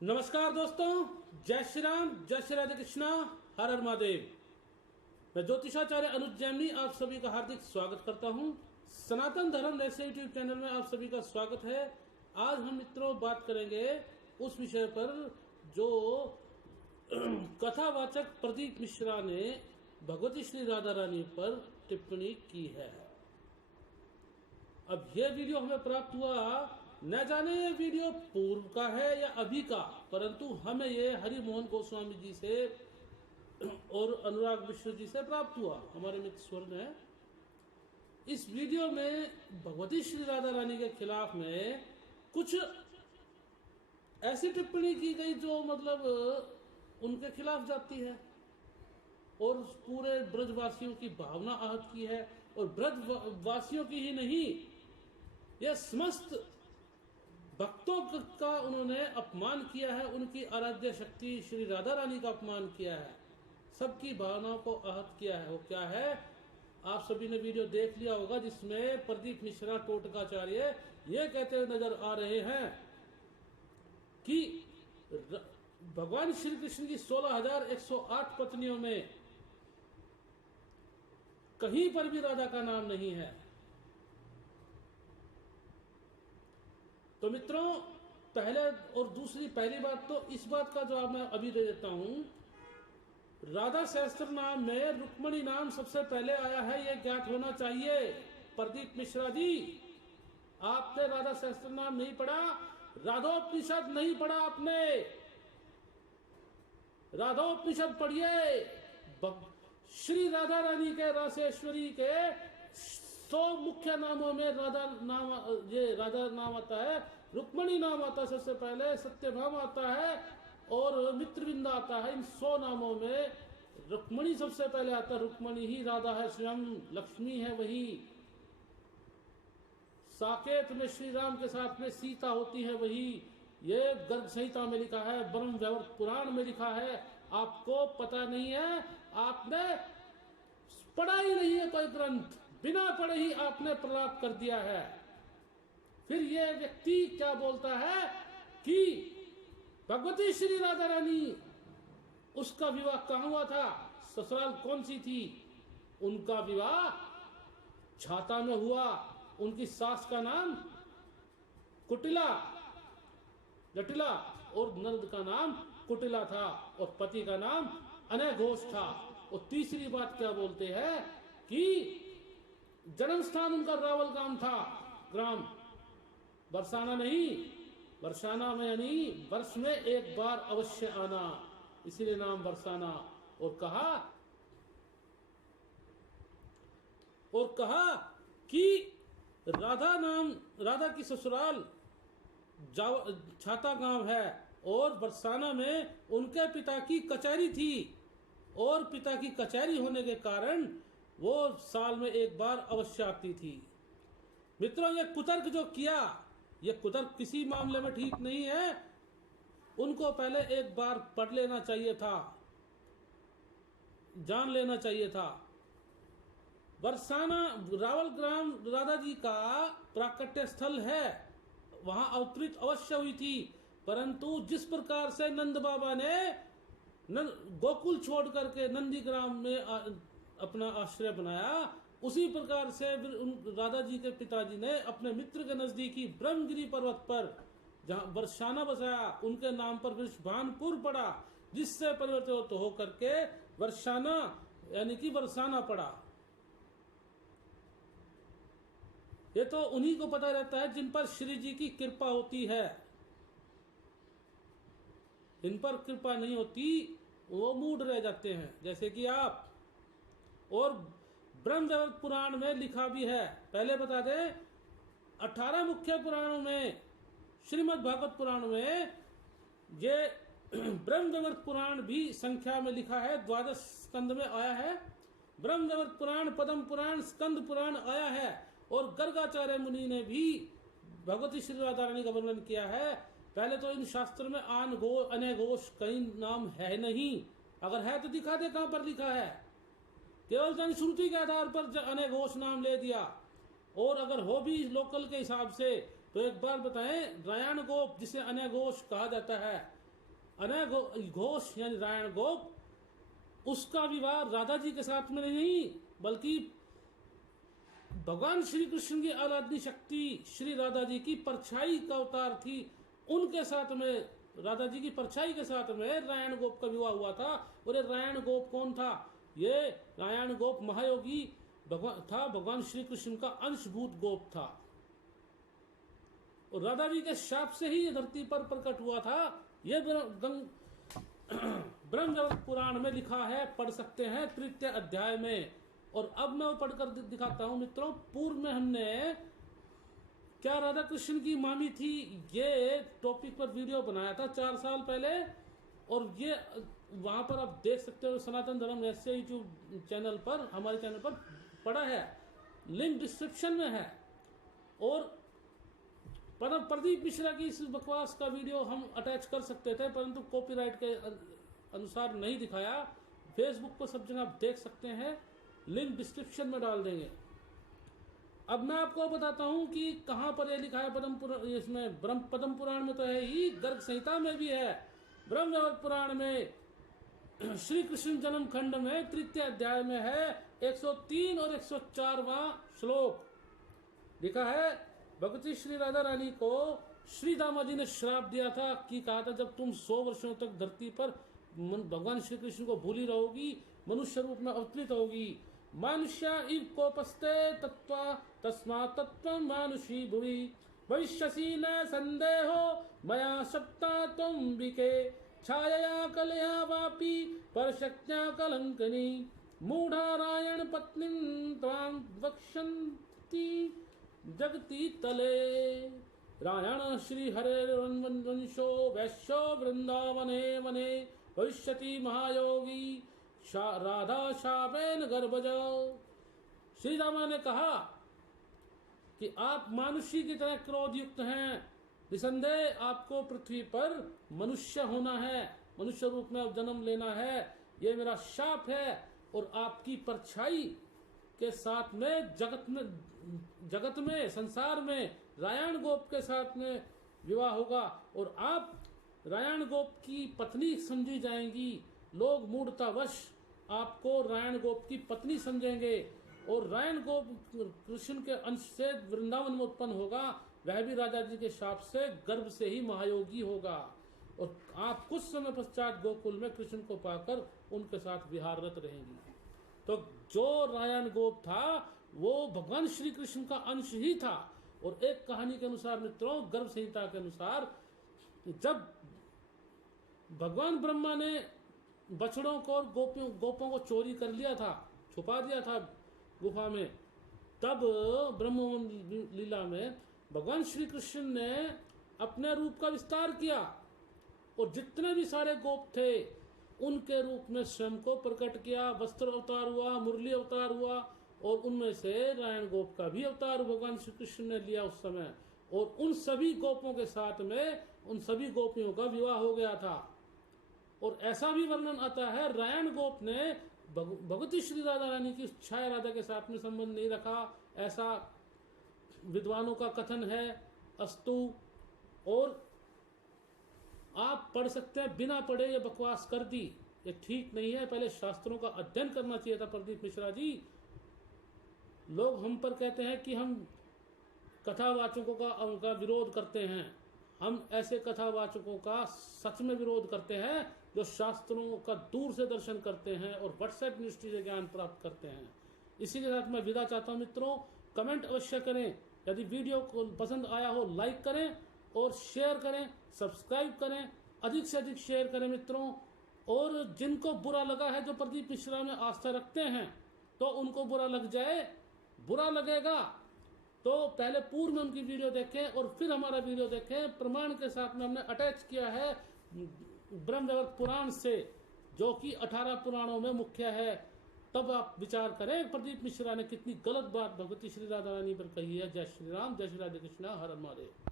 नमस्कार दोस्तों, जय श्री राम, जय श्री राधे कृष्णा, हर हर महादेव। मैं ज्योतिषाचार्य अनुज जैमिनी आप सभी का हार्दिक स्वागत करता हूं। सनातन धर्म रहस्य यूट्यूब चैनल में आप सभी का स्वागत है। आज हम मित्रों बात करेंगे उस विषय पर जो कथावाचक प्रदीप मिश्रा ने भगवती श्री राधा रानी पर टिप्पणी की है। अब यह वीडियो हमें प्राप्त हुआ, न जाने ये वीडियो पूर्व का है या अभी का, परंतु हमें ये हरि मोहन गोस्वामी जी से और अनुराग मिश्र जी से प्राप्त हुआ, हमारे मित्र स्वर है। इस वीडियो में भगवती श्री राधा रानी के खिलाफ में कुछ ऐसी टिप्पणी की गई जो मतलब उनके खिलाफ जाती है और पूरे ब्रजवासियों की भावना आहत की है। और ब्रजवासियों की ही नहीं, यह समस्त भक्तों का उन्होंने अपमान किया है, उनकी आराध्य शक्ति श्री राधा रानी का अपमान किया है, सबकी भावनाओं को आहत किया है। वो क्या है, आप सभी ने वीडियो देख लिया होगा, जिसमें प्रदीप मिश्रा टोटकाचार्य ये कहते हुए नजर आ रहे हैं कि भगवान श्री कृष्ण की 16,108 पत्नियों में कहीं पर भी राधा का नाम नहीं है। तो मित्रों, पहले और दूसरी पहली बात तो इस बात का जवाब मैं अभी दे देता हूं। राधा सहस्त्र नाम में रुक्मणी नाम सबसे पहले आया है, यह ज्ञात होना चाहिए। प्रदीप मिश्रा जी, आपने राधा सहस्त्र नाम नहीं पढ़ा, राधोपनिषद नहीं पढ़ा आपने। राधोपनिषद पढ़िए। श्री राधा रानी के रासेश्वरी के 100 मुख्य नामों में राधा नाम आता है, रुक्मणी नाम आता है सबसे पहले, सत्यभामा आता है और मित्रविंदा आता है। इन 100 नामों में रुक्मणी सबसे पहले आता है। रुक्मणी ही राधा है, स्वयं लक्ष्मी है वही। साकेत में श्री राम के साथ में सीता होती है वही। ये गर्ग संहिता में लिखा है, ब्रह्म वैवर्त पुराण में लिखा है। आपको पता नहीं है, आपने पढ़ा ही नहीं है कोई ग्रंथ, बिना पढ़े ही आपने प्रलाप कर दिया है। फिर यह व्यक्ति क्या बोलता है कि भगवती श्री राधा रानी, उसका विवाह कहां हुआ था, ससुराल कौन सी थी? उनका विवाह छाता में हुआ। उनकी सास का नाम कुटिला, जटिला, और नंद का नाम कुटिला था और पति का नाम अनय घोष था। और तीसरी बात क्या बोलते हैं कि जन्म स्थान उनका रावल गांव था, ग्राम बरसाना नहीं। बरसाना में यानी वर्ष में एक बार अवश्य आना, इसीलिए नाम बरसाना। और कहा कि राधा की ससुराल छाता गांव है और बरसाना में उनके पिता की कचहरी थी। और पिता की कचहरी होने के कारण वो साल में एक बार अवश्य आती थी। मित्रों, ये कुतर्क जो किया, ये कुतर्क किसी मामले में ठीक नहीं है। उनको पहले एक बार पढ़ लेना चाहिए था, जान लेना चाहिए था। बरसाना रावल ग्राम राधा जी का प्राकट्य स्थल है, वहां अवतरित अवश्य हुई थी। परंतु जिस प्रकार से नंद बाबा ने गोकुल छोड़ करके नंदीग्राम में अपना आश्रय बनाया, उसी प्रकार से राधा जी के पिताजी ने अपने मित्र के नजदीकी ब्रह्मगिरी पर्वत पर जहां बरसाना बसाया, उनके नाम पर वृषभानपुर पड़ा, जिससे परिवर्तित होकर के बरसाना यानी कि बरसाना पड़ा। ये तो उन्हीं को पता रहता है जिन पर श्री जी की कृपा होती है। इन पर कृपा नहीं होती, वो मूड रह जाते हैं, जैसे कि आप। और ब्रह्म पुराण में लिखा भी है, पहले बता दें, 18 मुख्य पुराणों में, श्रीमद् भागवत पुराण में ये ब्रह्म पुराण भी संख्या में लिखा है, 12 स्कंद में आया है। ब्रह्म पुराण, पद्म पुराण, स्कंद पुराण आया है। और गर्गाचार्य मुनि ने भी भगवती श्री राधा रानी का वर्णन किया है। पहले तो इन शास्त्र में अनय घोष कहीं नाम है नहीं, अगर है तो दिखा दे कहां पर लिखा है। केवल जन श्रुति के आधार पर अनय घोष नाम ले दिया। और अगर हो भी लोकल के हिसाब से तो एक बार बताएं, रायण गोप जिसे अनय घोष कहा जाता है, अनय घोष यानी रायण गोप, उसका विवाह राधा जी के साथ में नहीं, बल्कि भगवान श्री कृष्ण की आराध्य शक्ति श्री राधा जी की परछाई का अवतार थी, उनके साथ में, राधा जी की परछाई के साथ में रायण गोप का विवाह हुआ था। और ये रायण गोप कौन था? ये रायण गोप महायोगी था, भगवान श्री कृष्ण का अंशभूत गोप था। और राधा जी के शाप से ही ये धरती पर प्रकट हुआ था। ये ब्रह्मवैवर्त पुराण में लिखा है, पढ़ सकते हैं तृतीय अध्याय में। और अब मैं वो पढ़कर दिखाता हूं मित्रों। पूर्व में हमने क्या राधा कृष्ण की मामी थी, ये टॉपिक पर वीडियो बनाया था 4 साल पहले, और ये वहां पर आप देख सकते हो सनातन धर्म रहस्य यूट्यूब चैनल पर, हमारे चैनल पर पड़ा है, लिंक डिस्क्रिप्शन में है। और प्रदीप मिश्रा की इस बकवास का वीडियो हम अटैच कर सकते थे, परंतु कॉपीराइट के अनुसार नहीं दिखाया। फेसबुक पर सब जगह आप देख सकते हैं, लिंक डिस्क्रिप्शन में डाल देंगे। अब मैं आपको बताता हूं कि कहां पर यह लिखा है। इसमें पद्म पुराण में तो है ही, गर्ग संहिता में भी है। ब्रह्मवैवर्त पुराण में श्री कृष्ण जन्म खंड में तृतीय अध्याय में है 103 और 104वां श्लोक लिखा है। भगवती श्री राधा रानी को श्री दामाजी ने श्राप दिया था कि कहा था, जब तुम 100 वर्षों तक धरती पर भगवान श्री कृष्ण को भूली रहोगी, मनुष्य रूप में अवतरित होगी। मानुष्या इव कोपस्ते तत्वा तस्मा तत्व मानुषी भुवि भविष्यसि न संदेहो मया सप्ता त्वंबिके छायया कलया वापि परशक्त्या कलंकनी मूढ़ारायण पत्नीं त्वां वक्ष्यन्ति जगति तले। रायण श्री हरेर्वंशो वैश्यो वृंदावने वने भविष्यति महायोगी राधा शापेन गर्भजो। श्री रामा ने कहा कि आप मानुषी की तरह क्रोध युक्त हैं, निसंदेह आपको पृथ्वी पर मनुष्य होना है, मनुष्य रूप में जन्म लेना है, ये मेरा शाप है। और आपकी परछाई के साथ में जगत में संसार में रायण गोप के साथ में विवाह होगा, और आप रायण गोप की पत्नी समझी जाएंगी। लोग मूढ़तावश आपको रायण गोप की पत्नी समझेंगे, और रायण गोप कृष्ण के अंश से वृंदावन में उत्पन्न होगा, वह भी राजा जी के शाप से गर्भ से ही महायोगी होगा। और आप कुछ समय पश्चात गोकुल में कृष्ण को पाकर उनके साथ विहाररत रहेंगी। तो जो रायण गोप था वो भगवान श्री कृष्ण का अंश ही था। और एक कहानी के अनुसार मित्रों, गर्भ संहिता के अनुसार, जब भगवान ब्रह्मा ने बछड़ों को और गोपों को चोरी कर लिया था, छुपा दिया था गुफा में, तब ब्रह्म लीला में भगवान श्री कृष्ण ने अपने रूप का विस्तार किया, और जितने भी सारे गोप थे उनके रूप में स्वयं को प्रकट किया। वस्त्र अवतार हुआ, मुरली अवतार हुआ, और उनमें से रायण गोप का भी अवतार भगवान श्री कृष्ण ने लिया उस समय। और उन सभी गोपों के साथ में उन सभी गोपियों का विवाह हो गया था। और ऐसा भी वर्णन आता है, रायण गोप ने भगवती श्री राधा रानी की छाया राधा के साथ में संबंध नहीं रखा, ऐसा विद्वानों का कथन है। अस्तु। और आप पढ़ सकते हैं, बिना पढ़े ये बकवास कर दी, ये ठीक नहीं है। पहले शास्त्रों का अध्ययन करना चाहिए था प्रदीप मिश्रा जी। लोग हम पर कहते हैं कि हम कथावाचकों का उनका विरोध करते हैं। हम ऐसे कथावाचकों का सच में विरोध करते हैं जो शास्त्रों का दूर से दर्शन करते हैं और व्हाट्सएप यूनिवर्सिटी से ज्ञान प्राप्त करते हैं। इसी के साथ मैं विदा चाहता हूं मित्रों। कमेंट अवश्य करें, यदि वीडियो को पसंद आया हो लाइक करें और शेयर करें, सब्सक्राइब करें, अधिक से अधिक शेयर करें मित्रों। और जिनको बुरा लगा है, जो प्रदीप मिश्रा में आस्था रखते हैं, तो उनको बुरा लग जाए, बुरा लगेगा तो पहले पूर्व में उनकी वीडियो देखें और फिर हमारा वीडियो देखें। प्रमाण के साथ में हमने अटैच किया है ब्रह्मवैवर्त पुराण से, जो कि 18 पुराणों में मुख्य है। तब आप विचार करें प्रदीप मिश्रा ने कितनी गलत बात भगवती श्री राधा रानी पर कही है। जय श्री राम, जय श्री राधे कृष्णा, हर हर महादेव।